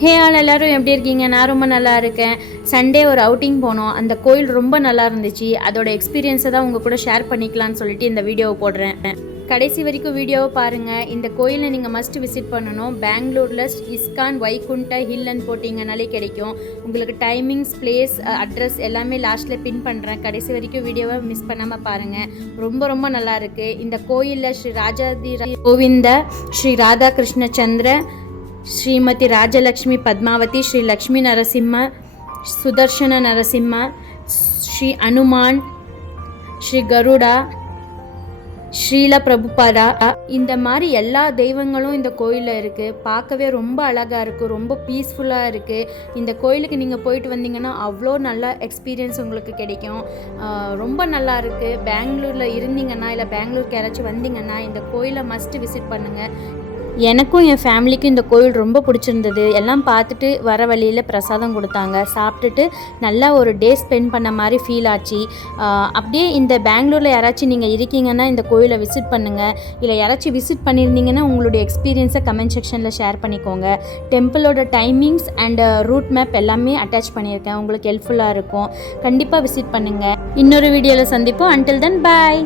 Hey all எல்லோரும் எப்படி இருக்கீங்க? நான் ரொம்ப நல்லா இருக்கேன். சண்டே ஒரு அவுட்டிங் போனோம். அந்த கோயில் ரொம்ப நல்லா இருந்துச்சு. அதோட எக்ஸ்பீரியன்ஸை தான் உங்கள் கூட ஷேர் பண்ணிக்கலான்னு சொல்லிட்டு இந்த வீடியோவை போடுறேன். கடைசி வரைக்கும் வீடியோவை பாருங்கள். இந்த கோயிலை நீங்கள் மஸ்ட் விசிட் பண்ணணும். பெங்களூரில் இஸ்கான் வைகுண்ட ஹில்லுன்னு போட்டிங்கனாலே கிடைக்கும். உங்களுக்கு டைமிங்ஸ், பிளேஸ், அட்ரஸ் எல்லாமே லாஸ்ட்டில் பின் பண்ணுறேன். கடைசி வரைக்கும் வீடியோவை மிஸ் பண்ணாமல் பாருங்கள். ரொம்ப ரொம்ப நல்லா இருக்குது. இந்த கோயிலில் ஸ்ரீ ராஜாதி கோவிந்த, ஸ்ரீ ராதாகிருஷ்ண சந்திர, ஸ்ரீமதி ராஜலக்ஷ்மி பத்மாவதி, ஸ்ரீ லக்ஷ்மி நரசிம்ம, சுதர்ஷன நரசிம்ம, ஸ்ரீ அனுமான், ஸ்ரீ கருடா, ஸ்ரீல பிரபுபாதா, இந்த மாதிரி எல்லா தெய்வங்களும் இந்த கோயிலில் இருக்குது. பார்க்கவே ரொம்ப அழகாக இருக்குது, ரொம்ப பீஸ்ஃபுல்லாக இருக்குது. இந்த கோயிலுக்கு நீங்கள் போயிட்டு வந்தீங்கன்னா அவ்வளோ நல்ல எக்ஸ்பீரியன்ஸ் உங்களுக்கு கிடைக்கும். ரொம்ப நல்லா இருக்குது. பெங்களூரில் இருந்தீங்கன்னா இல்லை பெங்களூருக்கு யாராச்சும் வந்தீங்கன்னா இந்த கோயிலை மஸ்ட்டு விசிட் பண்ணுங்கள். எனக்கும் என் ஃபேமிலிக்கும் இந்த கோயில் ரொம்ப பிடிச்சிருந்தது. எல்லாம் பார்த்துட்டு வர வழியில் பிரசாதம் கொடுத்தாங்க. சாப்பிட்டுட்டு நல்லா ஒரு டே ஸ்பெண்ட் பண்ண மாதிரி ஃபீல் ஆச்சு. அப்படியே இந்த பெங்களூரில் யாராச்சும் நீங்கள் இருக்கீங்கன்னா இந்த கோயிலை விசிட் பண்ணுங்கள். இல்லை யாராச்சும் விசிட் பண்ணியிருந்தீங்கன்னா உங்களுடைய எக்ஸ்பீரியன்ஸை கமெண்ட் செக்ஷனில் ஷேர் பண்ணிக்கோங்க. டெம்பிளோட டைமிங்ஸ் அண்ட் ரூட் மேப் எல்லாமே அட்டாச் பண்ணியிருக்கேன். உங்களுக்கு ஹெல்ப்ஃபுல்லாக இருக்கும். கண்டிப்பாக விசிட் பண்ணுங்கள். இன்னொரு வீடியோவில் சந்திப்போம். அன்டில் தென் பாய்.